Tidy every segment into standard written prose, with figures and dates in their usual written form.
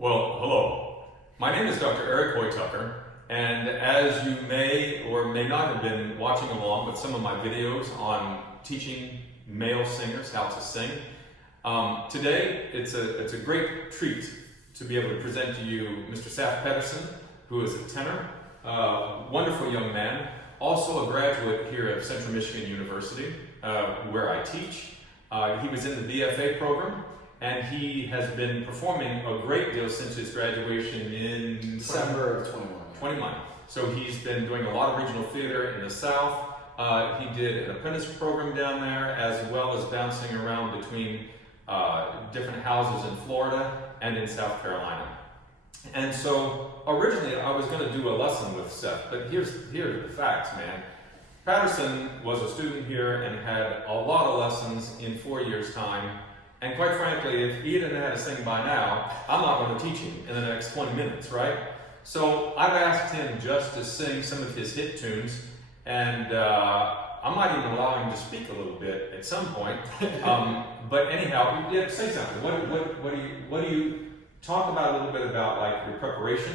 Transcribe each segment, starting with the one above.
Well, hello. My name is Dr. Eric Hoytucker, and as you may or may not have been watching along with some of my videos on teaching male singers how to sing, today it's a great treat to be able to present to you Mr. Seth Patterson, who is a tenor, wonderful young man, also a graduate here at Central Michigan University, where I teach. He was in the BFA program, and he has been performing a great deal since his graduation in December of 21. So he's been doing a lot of regional theater in the South. He did an apprentice program down there, as well as bouncing around between different houses in Florida and in South Carolina. And so originally I was going to do a lesson with Seth, but here's the facts, man. Patterson was a student here and had a lot of lessons in 4 years' time. And quite frankly, if he didn't know how to sing by now, I'm not going to teach him in the next 20 minutes, right? So I've asked him just to sing some of his hit tunes, and I might even allow him to speak a little bit at some point. But anyhow, yeah, say something. What do you talk about a little bit about, like your preparation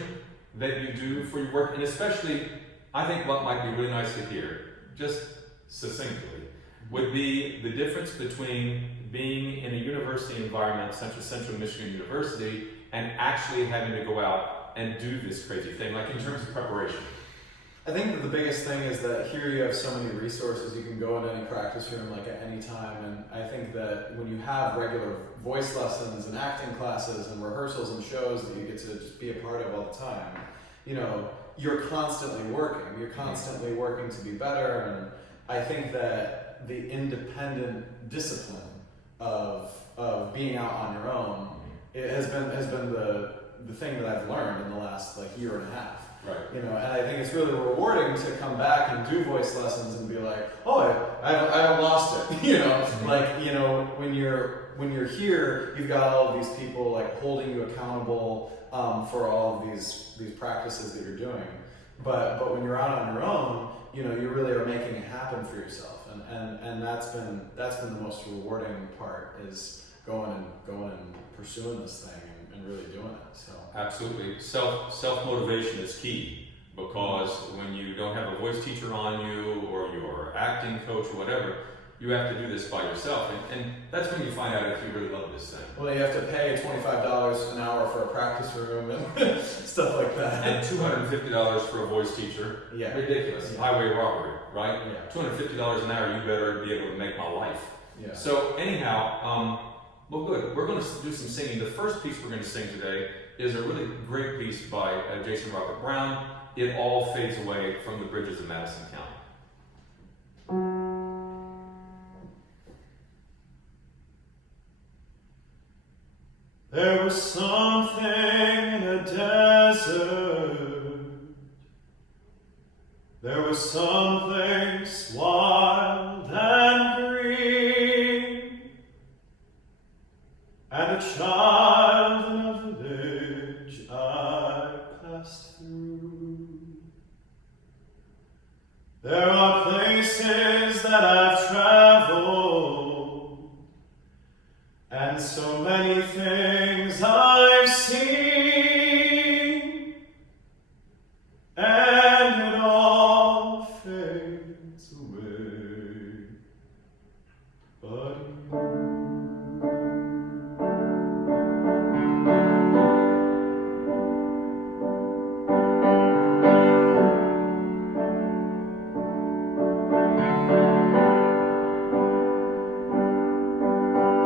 that you do for your work, and especially, I think what might be really nice to hear, just succinctly, would be the difference between being in a university environment such as Central Michigan University and actually having to go out and do this crazy thing, like in terms of preparation. I think that the biggest thing is that here you have so many resources. You can go into any practice room like at any time, and I think that when you have regular voice lessons and acting classes and rehearsals and shows that you get to just be a part of all the time, you know, you're constantly working. You're constantly working to be better, and I think that the independent discipline of being out on your own, it has been the thing that I've learned in the last year and a half. Right. You know, and I think it's really rewarding to come back and do voice lessons and be like, oh, I haven't lost it. You know, Mm-hmm. like, you know, when you're here, you've got all of these people like holding you accountable for all of these practices that you're doing. But when you're out on your own, you know, you really are making it happen for yourself. And that's been the most rewarding part, is going and pursuing this thing and really doing it. So Absolutely. Self-motivation is key, because when you don't have a voice teacher on you or your acting coach or whatever, you have to do this by yourself. And that's when you find out if you really love this thing. well, you have to pay $25 an hour for a practice room and stuff like that. And $250 for a voice teacher. Yeah. Ridiculous. Yeah. Highway robbery, right? Yeah. $250 an hour, you better be able to make my life. Yeah. So anyhow, well, good. We're going to do some singing. The first piece we're going to sing today is a really great piece by Seth Robert Patterson. It All Fades Away from the Bridges of Madison County. There was something in a desert. There was something wild and green, and a child in a village I passed through. There are places that I've traveled, and so many things I've seen, and it all fades away, but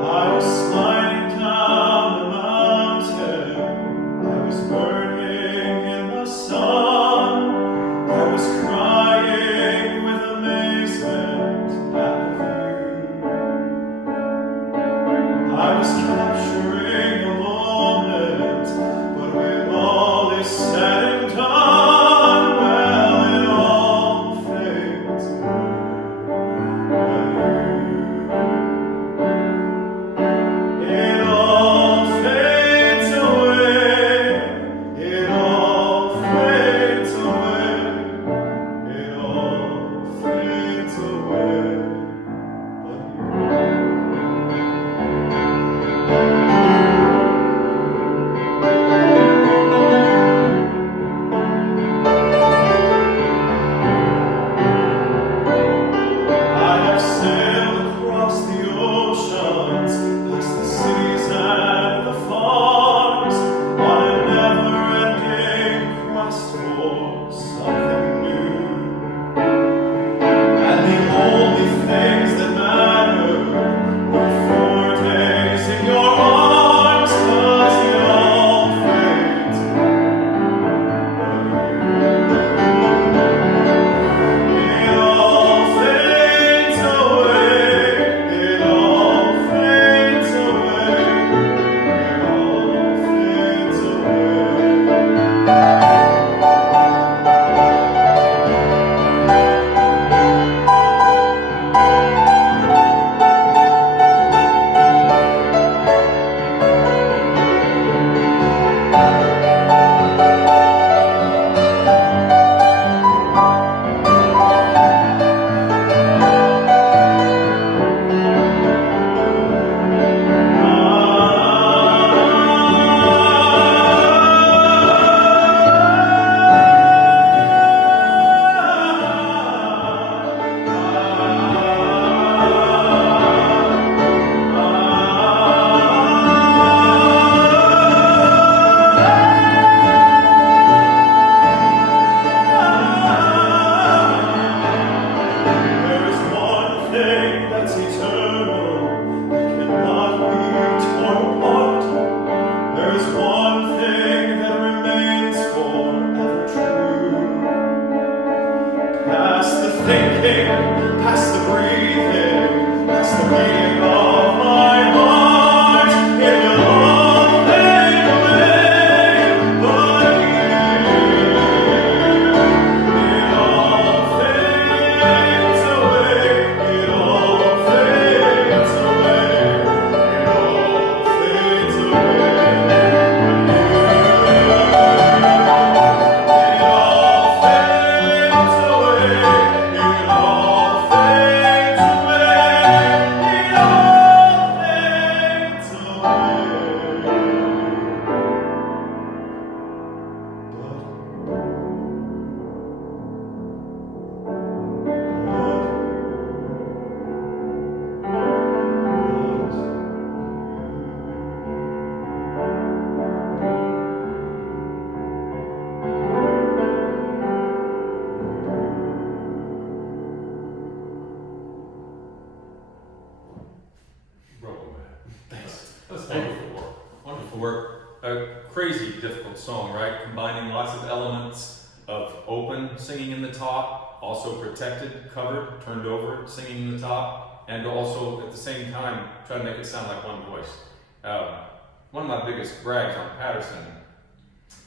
I was sliding down the mountain past the breathing, past the beating of my heart. It will all fade away, but it all fades away, it all fades away, it all fades away. Bravo, man. Thanks. That's wonderful work. Wonderful work. A crazy difficult song, right? Combining lots of elements of open singing in the top, also protected, covered, turned over, singing in the top, and also at the same time try to make it sound like one voice. One of my biggest brags on Patterson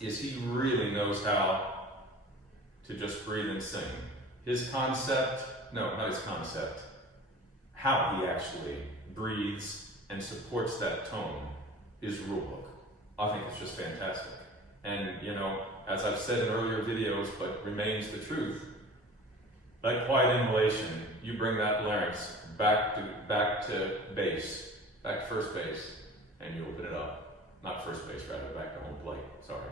is he really knows how to just breathe and sing. His concept, no, not his concept, how he actually breathes and supports that tone is rule book. I think it's just fantastic. And you know, as I've said in earlier videos, but remains the truth, that quiet inhalation, you bring that larynx back to bass, back to first base, and you open it up. Not first base, rather, back to home plate. Sorry.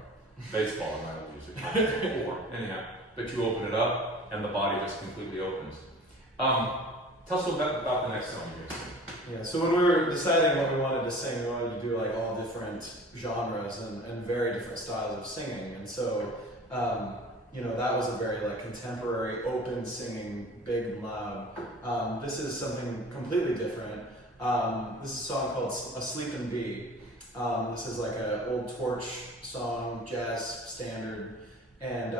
Baseball, I might use it. Or, anyhow. But you open it up, and the body just completely opens. Tell us about the next song you're going to sing. Yeah, so when we were deciding what we wanted to sing, we wanted to do like all different genres and very different styles of singing. And so, you know, that was a very like contemporary, open singing, big and loud. This is something completely different. This is a song called Asleep and Be. This is like an old Torch song, jazz standard. And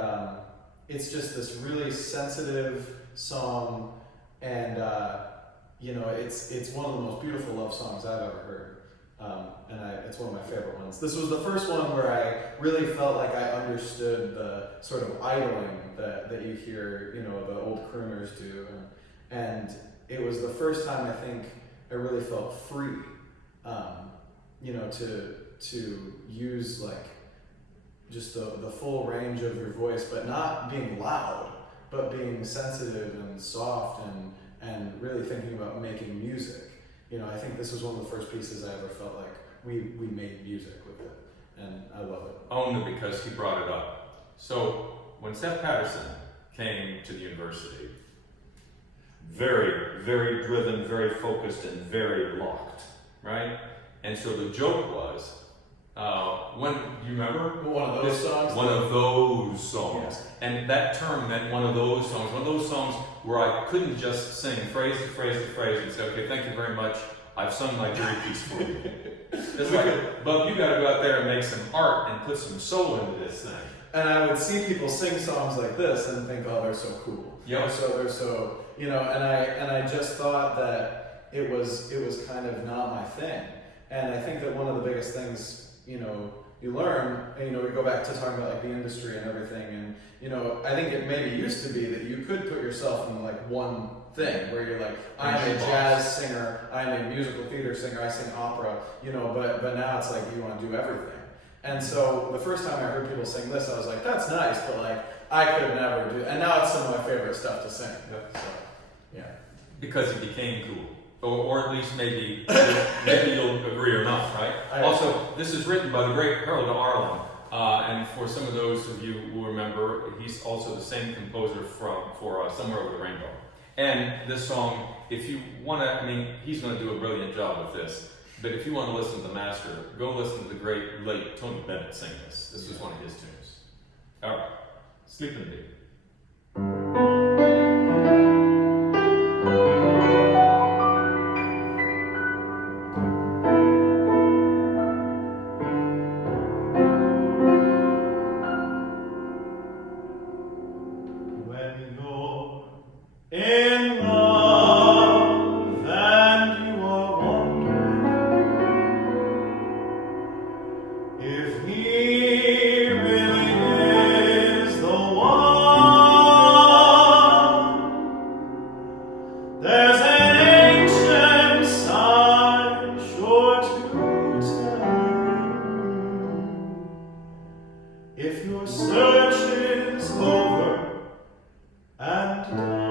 it's just this really sensitive song. And, you know, it's one of the most beautiful love songs I've ever heard. It's one of my favorite ones. This was the first one where I really felt like I understood the sort of idling that you hear, you know, the old crooners do. And it was the first time I think I really felt free, you know, to use like just the full range of your voice, but not being loud, but being sensitive and soft and really thinking about making music. You know, I think this was one of the first pieces I ever felt like we made music with it, and I love it. Only because he brought it up. So when Seth Patterson came to the university, very, very driven, very focused, and very locked, right? And so the joke was, when you remember One of those songs? One of those songs. Yes. And that term meant one of those songs where I couldn't just sing phrase to phrase to phrase and say, okay, thank you very much, I've sung my jury piece for you. It's like, Bub, you gotta go out there and make some art and put some soul into this thing. And I would see people sing songs like this and think, oh, they're so cool. Yeah. They're so, you know, and I just thought that it was kind of not my thing. And I think that one of the biggest things, you know, you learn, and, you know, we go back to talking about like the industry and everything, and, you know, I think it maybe used to be that you could put yourself in like one thing where you're like, I'm a jazz singer, I'm a musical theater singer, I sing opera, you know, but now it's like you want to do everything. And so the first time I heard people sing this, I was like, that's nice, but like I could never do. And now it's some of my favorite stuff to sing. Yep. So, yeah. Because it became cool. Or at least maybe you'll agree or not, right? Also, this is written by the great Harold Arlen, and for some of those of you who remember, he's also the same composer for Somewhere Over the Rainbow. And this song, if you want to, I mean, he's going to do a brilliant job with this, but if you want to listen to the master, go listen to the great late Tony Bennett sing this. This was one of his tunes. All right, Sleep and Be. In really is the one. There's an ancient sign sure to tell you if your search is over and done.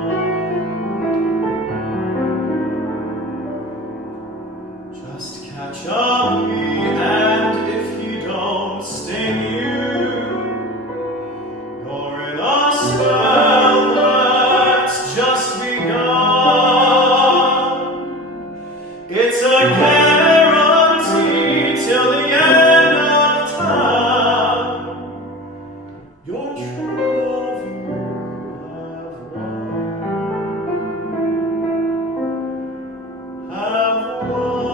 Just catch up me, and if he don't sting you, you're in a spell that's just begun. It's a guarantee till the end of time. Your true love you have won.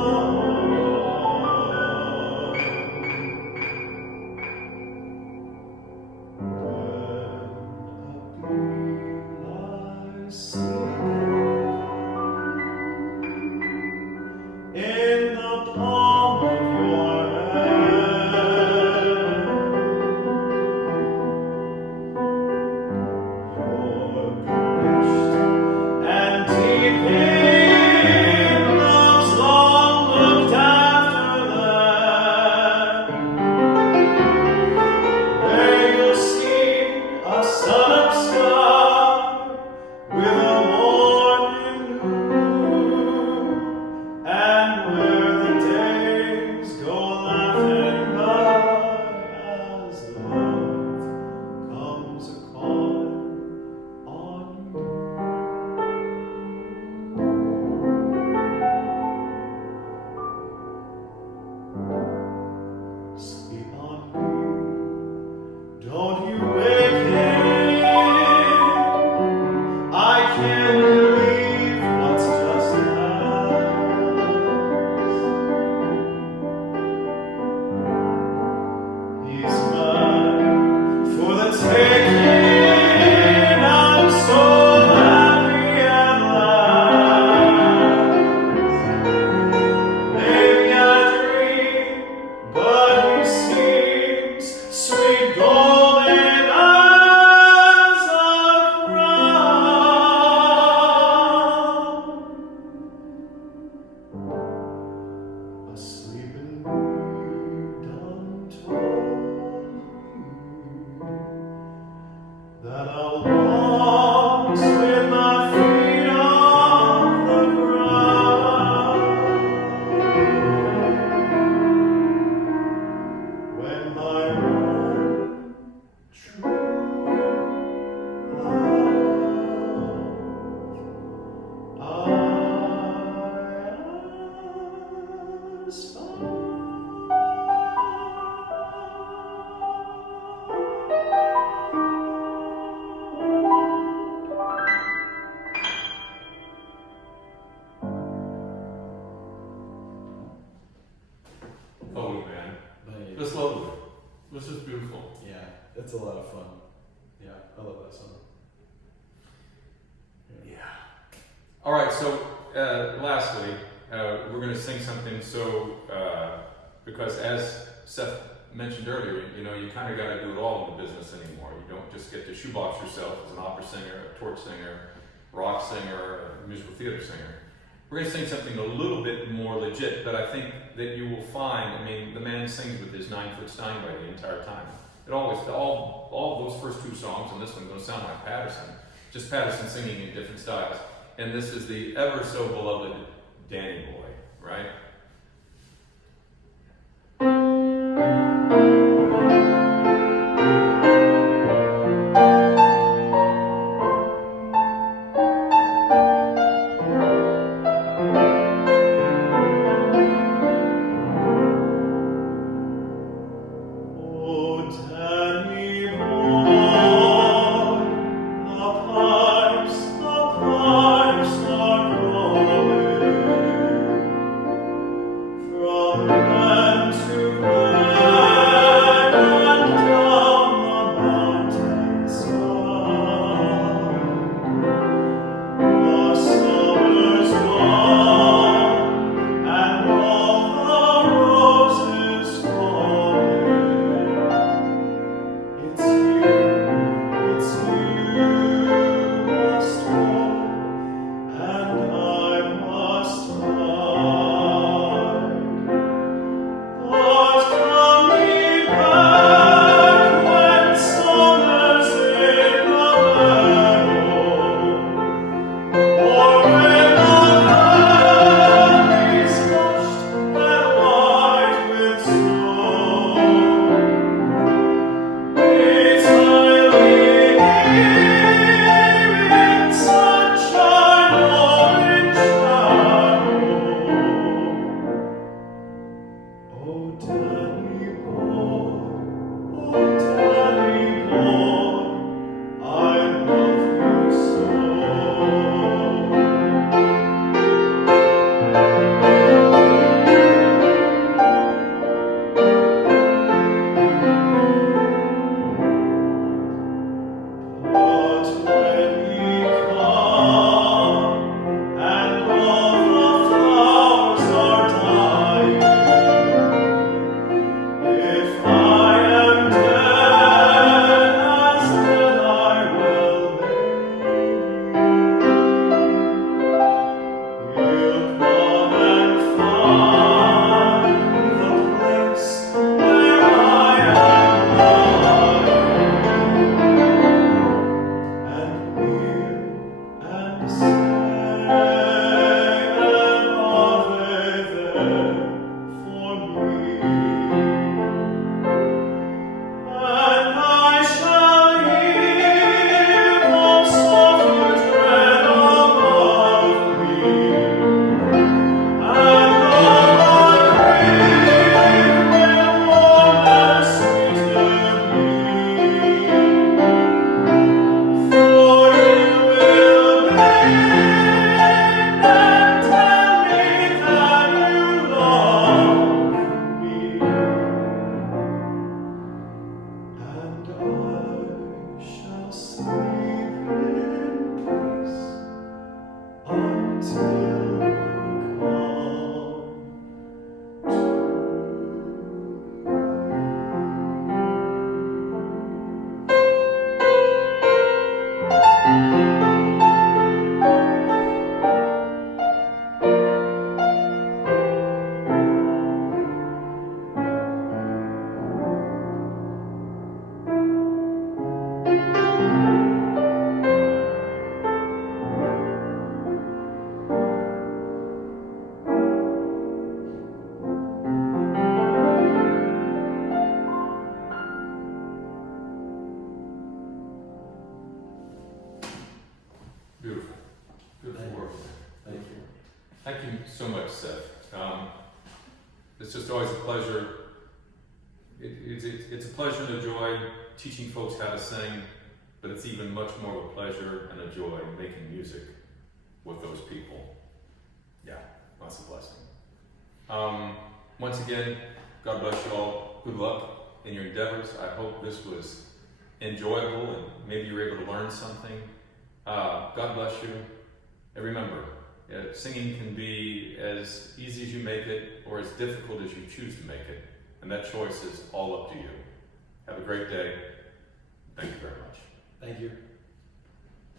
In the palm of your hand, you're pushed and deep in love's long looked after land, where you'll see a sun-up sky with a morning moon, and where the days go laughing by as love comes a-calling on you. Sleep on me, don't you wake in. I can't believe what's just passed. He's mine for the taking. I'm so happy at last. Maybe I dream, but he seems sweet golden as a crown. Asleep in me, done told me that I'll walk with my feet on the ground. When my one true love has found. Holy man. But That's lovely. This is beautiful. yeah, it's a lot of fun. Yeah, I love that song. Yeah. All right, so lastly, we're going to sing something. Because as Seth mentioned earlier, you kind of got to do it all in the business anymore. You don't just get to shoebox yourself as an opera singer, a torch singer, rock singer, a musical theater singer. We're going to sing something a little bit more legit, but I think that you will find, the man sings with his 9-foot Steinway the entire time. It always, all those first two songs, and this one's going to sound like Patterson, just Patterson singing in different styles. And this is the ever so beloved Danny Boy, right? Oh, Danny boy, the pipes are calling. Thank you so much, Seth. It's just always a pleasure. It's a pleasure and a joy teaching folks how to sing, but it's even much more of a pleasure and a joy making music with those people. Yeah, that's a blessing. Once again, God bless you all. Good luck in your endeavors. I hope this was enjoyable and maybe you were able to learn something. God bless you. And remember, singing can be as easy as you make it or as difficult as you choose to make it. And that choice is all up to you. Have a great day. Thank you very much. Thank you.